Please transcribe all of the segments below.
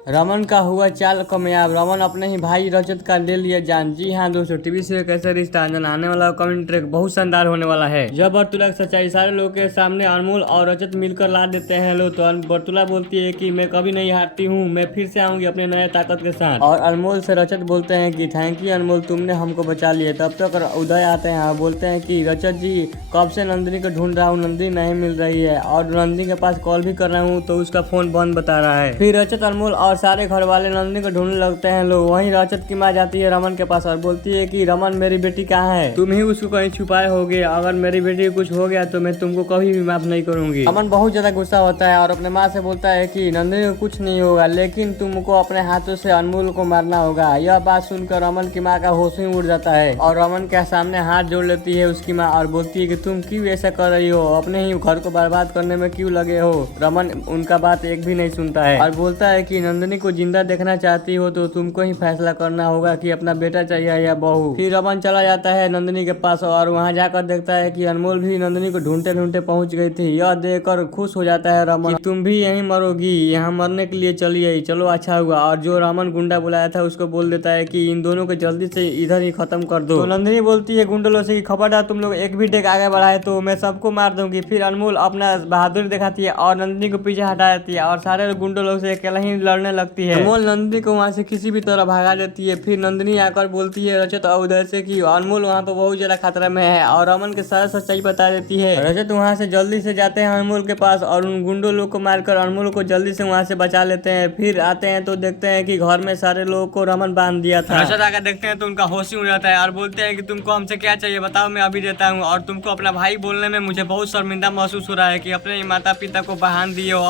रमन का हुआ चाल कामयाब। रमन अपने ही भाई रजत का ले लिया जान। जी हाँ दोस्तों, टीवी से कैसे रिश्ता आने वाला कमेंट ट्रैक बहुत शानदार होने वाला है। जब बर्तुला सच्चाई सारे लोग के सामने अनमोल और रजत मिलकर ला देते हैं लोग, तो बर्तुला बोलती है कि मैं कभी नहीं हारती हूँ, मैं फिर से आऊंगी अपने नए ताकत के साथ। और अनमोल से रजत बोलते हैं कि थैंक यू अनमोल, तुमने हमको बचा लिया। तब तक उदय आते हैं और बोलते हैं कि रजत जी कब से नंदिनी को ढूंढ रहा हूँ, नंदिनी नहीं मिल रही है और नंदिनी के पास कॉल भी कर रहा हूँ तो उसका फोन बंद बता रहा है। फिर रजत अनमोल और सारे घर वाले नंदिनी को ढूंढने लगते हैं लोग। वहीं रजत की माँ जाती है रमन के पास और बोलती है कि रमन मेरी बेटी कहाँ है, तुम ही उसको कहीं छुपाए होगे, अगर मेरी बेटी को कुछ हो गया तो मैं तुमको कभी भी माफ नहीं करूंगी। रमन बहुत ज्यादा गुस्सा होता है और अपने माँ से बोलता है कि नंदिनी को कुछ नहीं होगा, लेकिन तुमको अपने हाथों से अनमोल को मारना होगा। यह बात सुनकर रमन की माँ का होश ही उड़ जाता है और रमन के सामने हाथ जोड़ लेती है उसकी माँ और बोलती है कि तुम क्यों ऐसा कर रही हो, अपने ही घर को बर्बाद करने में क्यों लगे हो। रमन उनका बात एक भी नहीं सुनता है और बोलता है कि नंदिनी को जिंदा देखना चाहती हो तो तुमको ही फैसला करना होगा कि अपना बेटा चाहिए या बहू। फिर रमन चला जाता है नंदिनी के पास और वहां जाकर देखता है कि अनमोल भी नंदिनी को ढूंढते ढूंढते पहुंच गई थी। यह देखकर खुश हो जाता है रमन कि तुम भी यहीं मरोगी, यहाँ मरने के लिए चली आई, चलो अच्छा हुआ। और जो रमन गुंडा बुलाया था उसको बोल देता है कि इन दोनों को जल्दी से इधर ही खत्म कर दो। तो नंदिनी बोलती है गुंडलों से कि खबरदार तुम लोग एक भी डेग आगे बढ़ाए तो मैं सबको मार दूंगी। फिर अनमोल अपना बहादुरी दिखाती है और नंदिनी को पीछे हटा देती है और सारे गुंडों लोग से अकेला ही लड़ने लगती है। अनमोल नंदिनी को वहाँ से किसी भी तरह भगा देती है। फिर नंदिनी आकर बोलती है रजत और उदय से कि अनमोल वहाँ पे बहुत ज्यादा खतरा में है और रमन के सारा सच्चाई बता देती है। रजत वहाँ से जल्दी से जाते हैं अनमोल के पास और उन गुंडों लोग को मारकर अनमोल को जल्दी से वहाँ से बचा लेते हैं। फिर आते हैं तो देखते हैं कि घर में सारे लोगों को रमन बांध दिया था। रजत आकर देखते हैं तो उनका होश ही उड़ जाता है और बोलते हैं कि तुमको हमसे क्या चाहिए बताओ, मैं अभी देता हूँ। और तुमको अपना भाई बोलने में मुझे बहुत शर्मिंदा महसूस हो रहा है कि अपने माता पिता को बहान दिए हो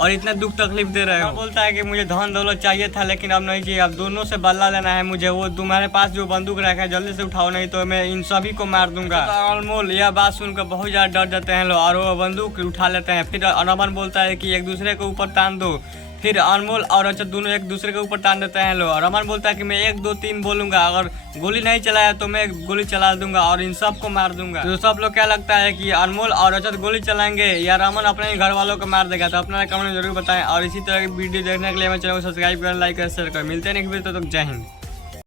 और इतना दुख तकलीफ दे रहे हो। बोलता है कि मुझे धन दौलत चाहिए था लेकिन अब नहीं चाहिए, अब दोनों से बदला लेना है मुझे। वो तुम्हारे पास जो बंदूक रखा है जल्दी से उठाओ, नहीं तो मैं इन सभी को मार दूंगा। तो अनमोल यह बात सुनकर बहुत ज्यादा डर जाते हैं लोग और वो बंदूक उठा लेते हैं। फिर रमन बोलता है कि एक दूसरे के ऊपर तान दो। फिर अनमोल और रजत दोनों एक दूसरे के ऊपर तान देते हैं लोग। रमन बोलता है कि मैं 1 2 3 बोलूंगा, अगर गोली नहीं चलाया तो मैं गोली चला दूंगा और इन सबको मार दूंगा। तो सब लोग क्या लगता है कि अनमोल और रजत गोली चलाएंगे या रमन अपने ही घर वालों को मार देगा? तो अपना कमेंट में जरूर बताएं और इसी तरह की वीडियो देखने के लिए हमारे चैनल को सब्सक्राइब करें, लाइक करें, शेयर करें। मिलते हैं नेक्स्ट वीडियो, तब तक जय हिंद।